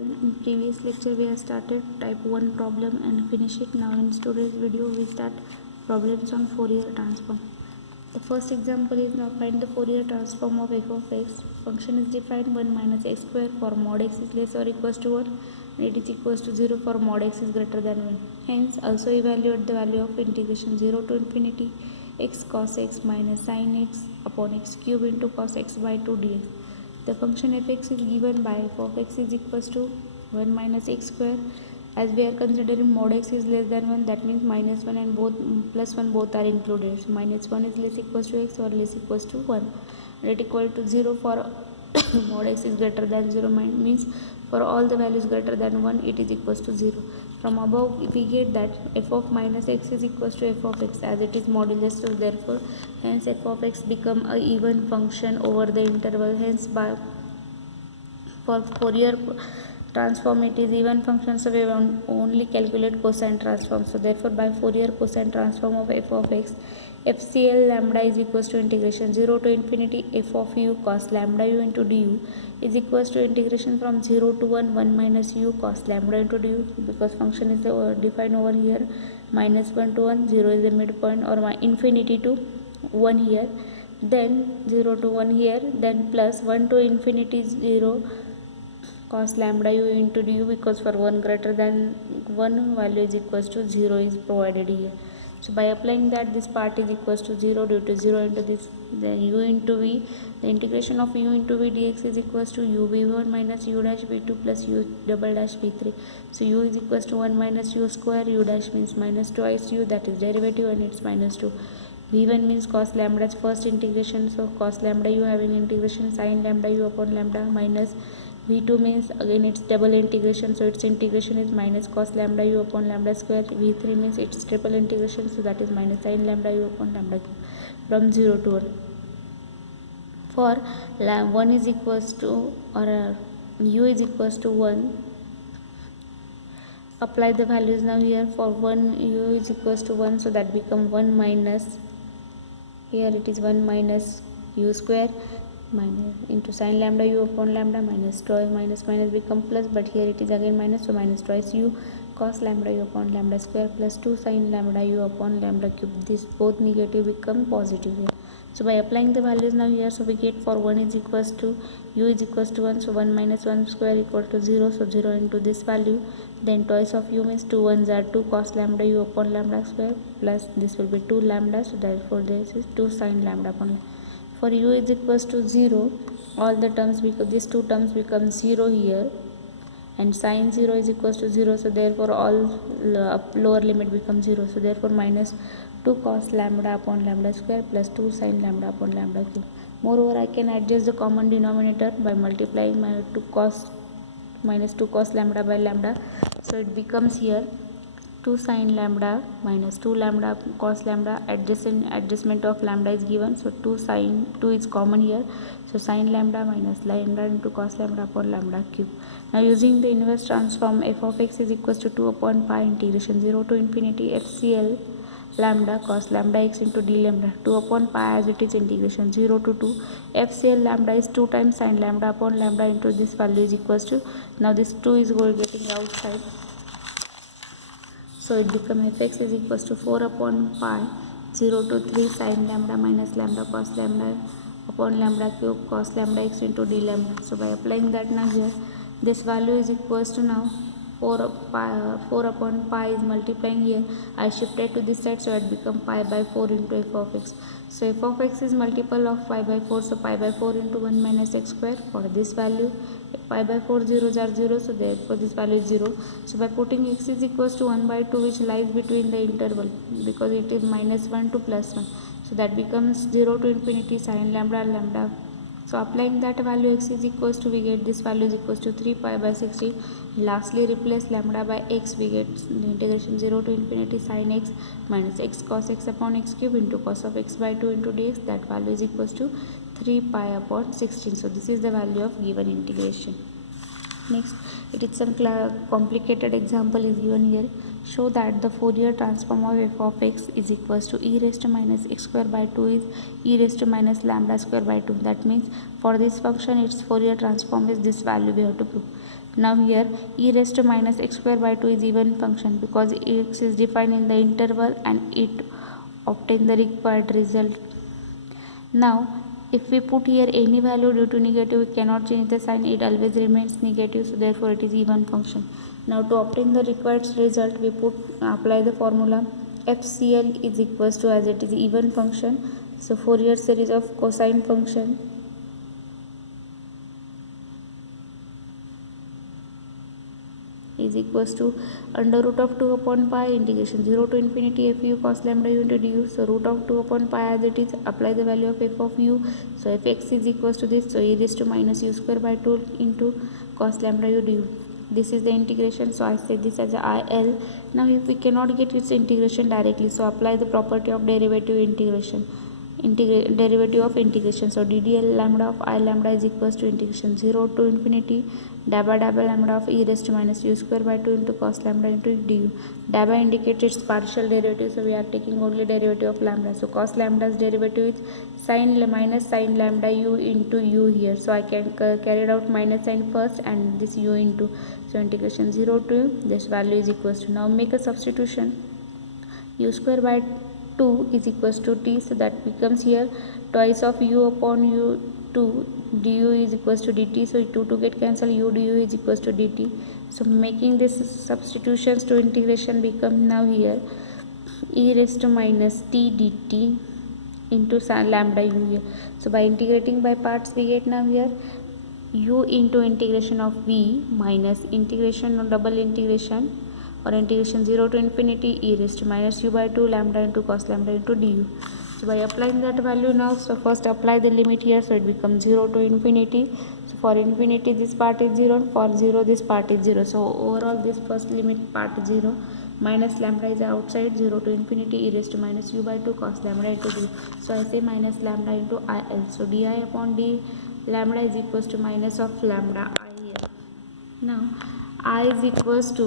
In previous lecture we have started type 1 problem and finish it. Now in today's video we start problems on Fourier transform. The first example is now find the Fourier transform of f of x. Function is defined 1 minus x square for mod x is less or equals to 1 and it is equals to 0 for mod x is greater than 1. Hence also evaluate the value of integration 0 to infinity x cos x minus sin x upon x cube into cos x by 2 dx. The function fx is given by f of x is equals to 1 minus x square. As we are considering mod x is less than 1, that means minus 1 and both plus 1 both are included. So minus 1 is less equals to x or less equals to 1. And it equal to 0 for mod x is greater than 0 means for all the values greater than 1 it is equals to 0. From above we get that f of minus x is equals to f of x as it is modulus, so therefore hence f of x become a even function over the interval. Hence by for Fourier transform it is even function, so we only calculate cosine transform. So therefore by Fourier cosine transform of f of x, FCL lambda is equals to integration 0 to infinity f of u cos lambda u into du is equals to integration from 0 to 1 minus u cos lambda into du, because function is defined over here minus 1 to 1, 0 is the midpoint, or infinity to 1 here, then 0 to 1 here, then plus 1 to infinity 0 cos lambda u into du, because for 1 greater than 1 value is equals to 0 is provided here. So by applying that, this part is equals to 0 due to 0 into this, then u into v, the integration of u into v dx is equals to u v1 minus u dash v2 plus u double dash v3. So u is equals to 1 minus u square, u dash means minus twice u, that is derivative, and it's minus 2. v1 means cos lambda's first integration, so cos lambda u having integration sin lambda u upon lambda, minus v2 means again it's double integration, so its integration is minus cos lambda u upon lambda square. v3 means it's triple integration, so that is minus sin lambda u upon lambda cube from 0 to 1. For 1 is equals to or u is equals to 1, apply the values now here. For 1 u is equals to 1, so that become 1 minus, here it is 1 minus u square minus into sin lambda u upon lambda minus twice minus become plus, but here it is again minus, so minus twice u cos lambda u upon lambda square plus 2 sin lambda u upon lambda cube. This both negative become positive here. So by applying the values now here, so we get for 1 is equals to u is equals to 1, so 1 minus 1 square equal to 0, so 0 into this value, then twice of u means 2 ones are 2 cos lambda u upon lambda square plus this will be 2 lambda, so therefore this is 2 sin lambda upon lambda. For u is equals to 0, all the terms, because these two terms become 0 here, and sin 0 is equals to 0, so therefore all lower limit becomes 0, so therefore minus 2 cos lambda upon lambda square plus 2 sin lambda upon lambda cube. Moreover, I can adjust the common denominator by multiplying my 2 cos minus 2 cos lambda by lambda, so it becomes here 2 sin lambda minus 2 lambda cos lambda. Adjustment of lambda is given, so 2 sin 2 is common here, so sin lambda minus lambda into cos lambda upon lambda cube. Now using the inverse transform, f of x is equals to 2 upon pi integration 0 to infinity FCL lambda cos lambda x into d lambda, 2 upon pi as it is integration 0 to 2, FCL lambda is 2 times sin lambda upon lambda into this value is equals to, now this 2 is getting outside, so it becomes fx is equals to 4 upon pi 0 to 3 sin lambda minus lambda cos lambda upon lambda cube cos lambda x into d lambda. So by applying that now here, this value is equals to now 4 upon pi is multiplying here, I shifted to this side, so it become pi by 4 into f of x. So f of x is multiple of pi by 4, so pi by 4 into 1 minus x square. For this value pi by 4 zeros are 0, so therefore this value is 0. So by putting x is equals to 1 by 2, which lies between the interval, because it is minus 1 to plus 1, so that becomes 0 to infinity sin lambda lambda. So applying that value x is equals to, we get this value is equals to 3 pi by 60. Lastly replace lambda by x, we get the integration 0 to infinity sin x minus x cos x upon x cube into cos of x by 2 into dx, that value is equals to 3 pi upon 16. So this is the value of given integration. Next, it is some complicated example is given here. Show that the Fourier transform of f of x is equals to e raised to minus x square by 2 is e raised to minus lambda square by 2. That means for this function its Fourier transform is this value we have to prove. Now here e raised to minus x square by 2 is even function because x is defined in the interval and it obtains the required result. Now if we put here any value due to negative, we cannot change the sign, it always remains negative, so therefore it is even function. Now to obtain the required result, we apply the formula FCL is equals to, as it is even function, so Fourier series of cosine function is equals to under root of 2 upon pi integration 0 to infinity f u cos lambda u into du. So root of 2 upon pi as it is, apply the value of f of u. So fx is equals to this, so e raised to minus u square by 2 into cos lambda u du. This is the integration, so I set this as IL. Now if we cannot get its integration directly, so apply the property of derivative integration. Derivative of integration, so ddl lambda of I lambda is equals to integration 0 to infinity dabba lambda of e raised to minus u square by 2 into cos lambda into du. Dabba indicates its partial derivative, so we are taking only derivative of lambda. So cos lambda's derivative is minus sin lambda u into u here, so I can carry out minus sign first and this u into, so integration 0 to this value is equals to, now make a substitution, u square by 2 is equals to t, so that becomes here twice of u upon u 2 du is equals to dt, so 2 get cancelled, u du is equals to dt. So making this substitutions to integration become now here e raised to minus t dt into lambda u here. So by integrating by parts, we get now here u into integration of v minus integration or double integration or integration 0 to infinity e raised to minus u by 2 lambda into cos lambda into du. So by applying that value now, so first apply the limit here, so it becomes 0 to infinity. So for infinity this part is 0, for 0 this part is 0, so overall this first limit part 0 minus lambda is outside, 0 to infinity e raised to minus u by 2 cos lambda into du. So I say minus lambda into IL, so di upon d lambda is equals to minus of lambda I here. Now I is equals to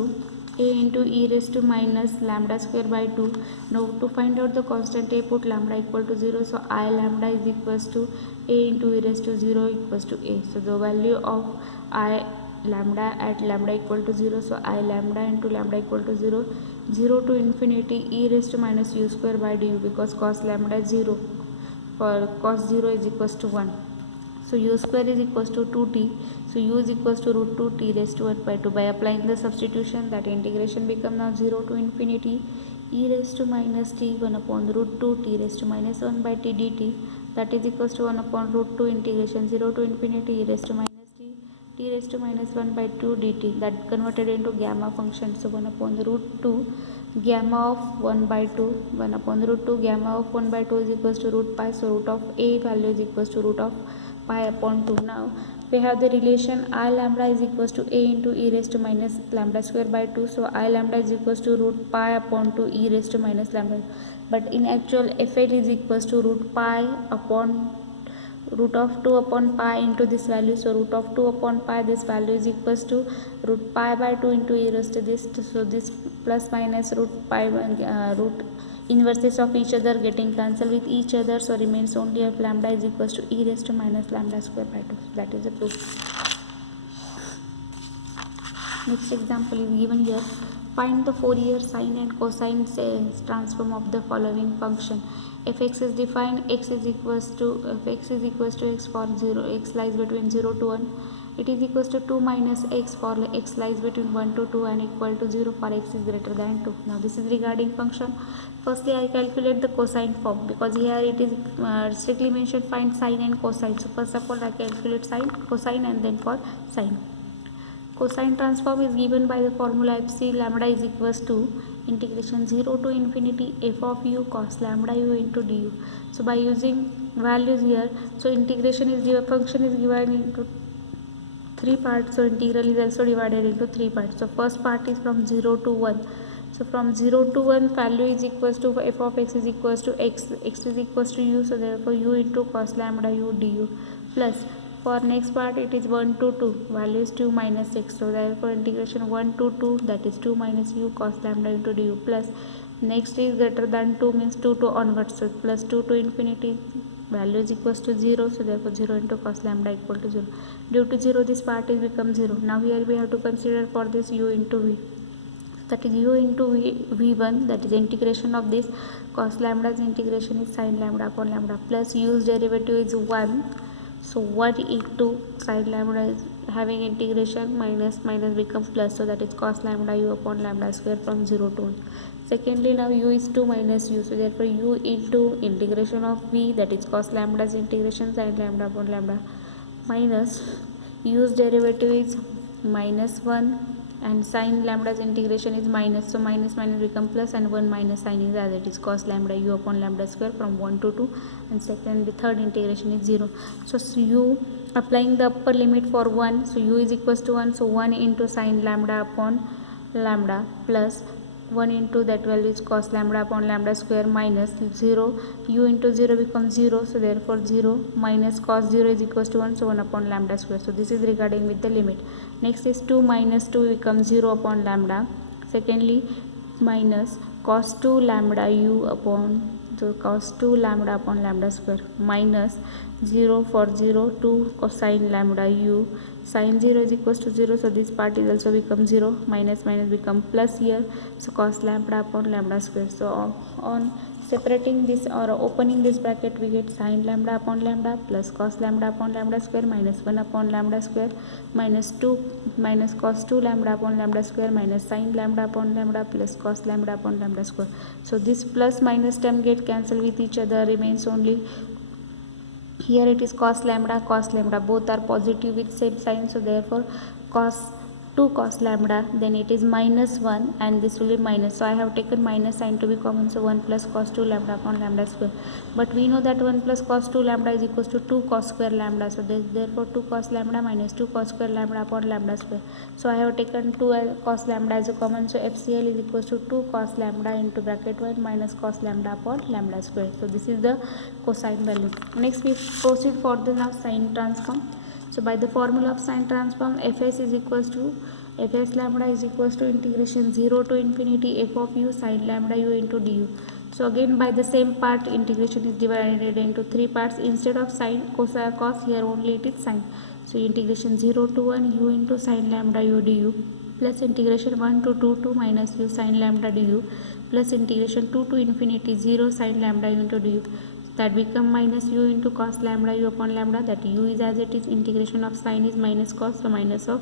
a into e raised to minus lambda square by 2. Now to find out the constant a, put lambda equal to 0, so I lambda is equals to a into e raised to 0 equals to a. So the value of I lambda at lambda equal to 0, so I lambda into lambda equal to 0, 0 to infinity e raised to minus u square by du, because cos lambda is 0, for cos 0 is equals to 1. So u square is equals to 2t, so u is equals to root 2 t raised to 1 by 2. By applying the substitution, that integration become now 0 to infinity e raised to minus t 1 upon root 2 t raised to minus 1 by t dt, that is equals to 1 upon root 2 integration 0 to infinity e raised to minus t raised to minus 1 by 2 dt, that converted into gamma function. So 1 upon the root 2 gamma of 1 by 2, 1 upon the root 2 gamma of 1 by 2 is equals to root pi, so root of a value is equals to root of pi upon 2. Now we have the relation I lambda is equals to a into e raised to minus lambda square by 2, so I lambda is equals to root pi upon 2 e raised to minus lambda, but in actual FL is equals to root pi upon root of 2 upon pi into this value, so root of 2 upon pi, this value is equals to root pi by 2 into e raised to this, so this plus minus root pi root inverses of each other getting cancelled with each other, so remains only f lambda is equals to e raised to minus lambda square by 2. So that is the proof. Next example is given here. Find the Fourier sine and cosine transform of the following function. Fx is defined, x is equals to x for 0, x lies between 0 to 1. It is equals to 2 minus x for x lies between 1 to 2 and equal to 0 for x is greater than 2. Now this is regarding function. Firstly I calculate the cosine form, because here it is strictly mentioned find sine and cosine. So first of all I calculate sine, cosine, and then for sine. Cosine transform is given by the formula fc lambda is equals to integration 0 to infinity f of u cos lambda u into du. So by using values here, so integration is given, function is given into 3 parts, so integral is also divided into 3 parts. So first part is from 0 to 1. So from 0 to 1 value is equals to f of x is equals to x is equals to u, so therefore u into cos lambda u du, plus for next part it is 1 to 2, value is 2 minus x, so therefore integration 1 to 2, that is 2 minus u cos lambda into du, plus next is greater than 2 means 2 to onwards, so plus 2 to infinity value is equals to 0, so therefore 0 into cos lambda equal to 0. Due to 0 this part is become 0. Now here we have to consider for this u into v, that is u into v1, that is integration of this cos lambda's integration is sin lambda upon lambda, plus u's derivative is 1, so 1 into sin lambda is having integration, minus becomes plus, so that is cos lambda u upon lambda square from 0 to 1. Secondly, now u is 2 minus u, so therefore u into integration of v, that is cos lambda's integration sin lambda upon lambda, minus u's derivative is minus 1 and sin lambda's integration is minus, so minus become plus, and 1 minus sin is as it is cos lambda u upon lambda square from 1 to 2, and second the third integration is 0. So u applying the upper limit for 1, so u is equals to 1, so 1 into sin lambda upon lambda plus 1 into that value is cos lambda upon lambda square minus 0, u into 0 becomes 0, so therefore 0 minus cos 0 is equals to 1, so 1 upon lambda square. So this is regarding with the limit. Next is 2 minus 2 becomes 0 upon lambda. Secondly, minus cos 2 lambda u upon, so cos 2 lambda upon lambda square minus 0 for 0, 2 cosine lambda u, sin 0 is equals to 0, so this part is also become 0, minus become plus here, so cos lambda upon lambda square. So on separating this or opening this bracket, we get sin lambda upon lambda plus cos lambda upon lambda square minus 1 upon lambda square minus 2 minus cos 2 lambda upon lambda square minus sin lambda upon lambda plus cos lambda upon lambda square. So this plus minus term get cancelled with each other, remains only here it is cos lambda, both are positive with same sign, so therefore cos 2 cos lambda, then it is minus 1 and this will be minus, so I have taken minus sign to be common, so 1 plus cos 2 lambda upon lambda square, but we know that 1 plus cos 2 lambda is equals to 2 cos square lambda, so therefore 2 cos lambda minus 2 cos square lambda upon lambda square, so I have taken 2 cos lambda as a common, so FCL is equals to 2 cos lambda into bracket 1 minus cos lambda upon lambda square. So this is the cosine value. Next we proceed for the now sine transform. So by the formula of sine transform, fs is equals to fs lambda is equals to integration 0 to infinity f of u sin lambda u into du. So again by the same part, integration is divided into 3 parts. Instead of sine, cos, here only it is sine. So integration 0 to 1 u into sin lambda u du plus integration 1 to 2 to minus u sin lambda du plus integration 2 to infinity 0 sin lambda u into du. That become minus u into cos lambda u upon lambda, that u is as it is, integration of sine is minus cos, so minus of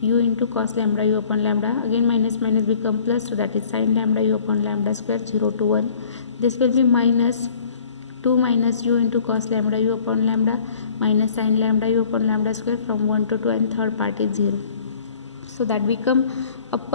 u into cos lambda u upon lambda, again minus become plus, so that is sin lambda u upon lambda square 0 to 1. This will be minus 2 minus u into cos lambda u upon lambda minus sin lambda u upon lambda square from 1 to 2, and third part is 0. So that become upper